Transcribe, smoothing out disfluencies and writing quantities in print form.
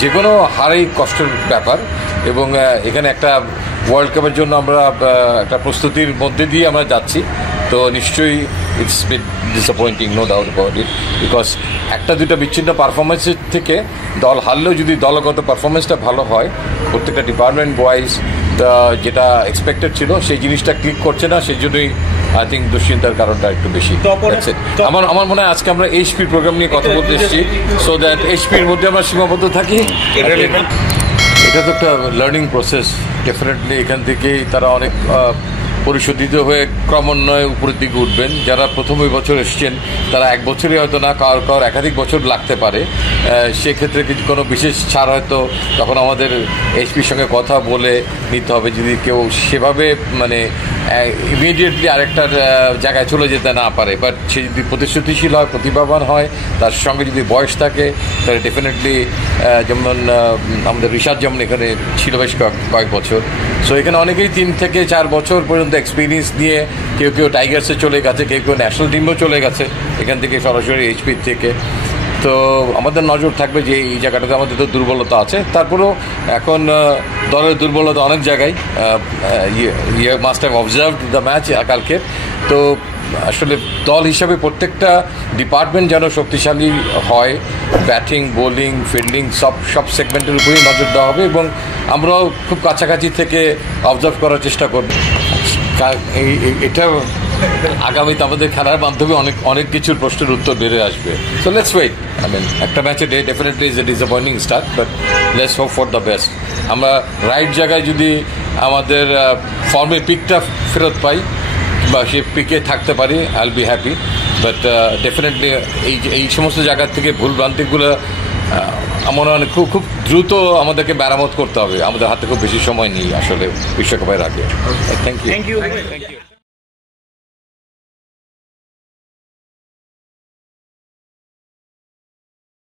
যে কোনো হারেই কষ্টের ব্যাপার, এবং এখানে একটা ওয়ার্ল্ড কাপের জন্য আমরা একটা প্রস্তুতির মধ্যে দিয়ে আমরা যাচ্ছি। তো নিশ্চয়ই it's bit disappointing, no doubt about it, because একটা দুটা বিচ্ছিন্ন পারফরমেন্সের থেকে দল হারলেও যদি দলগত পারফরমেন্সটা ভালো হয়, প্রত্যেকটা ডিপার্টমেন্ট ওয়াইজ যেটা এক্সপেক্টেড ছিল সেই জিনিসটা ক্লিক করছে না, সেই জন্যই আই থিঙ্ক দুশ্চিন্তার কারণটা একটু বেশি। আমার মনে হয় আজকে আমরা এইচপি প্রোগ্রাম নিয়ে কথা বলতে এসেছি, সো দ্যাট এইচপির মধ্যে আমরা সীমাবদ্ধ থাকি। এটা তো একটা লার্নিং প্রসেস, ডেফিনেটলি এখান থেকেই তারা অনেক পরিশোধিত হয়ে ক্রমান্বয়ে উপরের দিকে উঠবেন। যারা প্রথম ওই বছর এসছেন তারা এক বছরই হয়তো না, কারোর একাধিক বছর লাগতে পারে। সেক্ষেত্রে কিছু কোনো বিশেষ ছাড় হয়তো তখন আমাদের এইচপির সঙ্গে কথা বলে নিতে হবে, যদি কেউ সেভাবে মানে ইমিডিয়েটলি আরেকটার জায়গায় চলে যেতে না পারে। বাট সে যদি প্রতিশ্রুতিশীল হয়, প্রতিভাবান হয়, তার সঙ্গে যদি বয়স থাকে, তাহলে ডেফিনেটলি যেমন আমাদের রিশাদ যেমন এখানে ছিল বেশ কয়েক বছর, সো এখানে অনেকেই 3 থেকে 4 বছর পর্যন্ত এক্সপিরিয়েন্স নিয়ে কেউ টাইগার্সে চলে গেছে, কেউ ন্যাশনাল টিমেও চলে গেছে এখান থেকে সরাসরি এইচপির থেকে। তো আমাদের নজর থাকবে যে এই জায়গাটাতে আমাদের তো দুর্বলতা আছে, তারপরেও এখন দলের দুর্বলতা অনেক জায়গায়। ইয়ে must have observed the match কালকে। তো আসলে দল হিসাবে প্রত্যেকটা ডিপার্টমেন্ট যেন শক্তিশালী হয়, ব্যাটিং, বোলিং, ফিল্ডিং সব সেগমেন্টের উপরেই নজর দেওয়া হবে, এবং আমরাও খুব কাছাকাছি থেকে অবজার্ভ করার চেষ্টা করব। এটা আগামীতে আমাদের খেলার মাধ্যমে অনেক কিছুর প্রশ্নের উত্তর বেড়ে আসবে। So let's wait. একটা ম্যাচে definitely is a disappointing start, but let's hope for the best. আমরা রাইট জায়গায় যদি আমাদের ফর্মের পিকটা ফেরত পাই বা সে পিকে থাকতে পারি, I will be happy. But definitely এই সমস্ত জায়গার থেকে ভুলভ্রান্তিগুলো আমার খুব দ্রুত আমাদেরকে মেরামত করতে হবে। আমাদের হাতে খুব বেশি সময় নেই আসলে বিশ্বকাপের আগে। Thank you.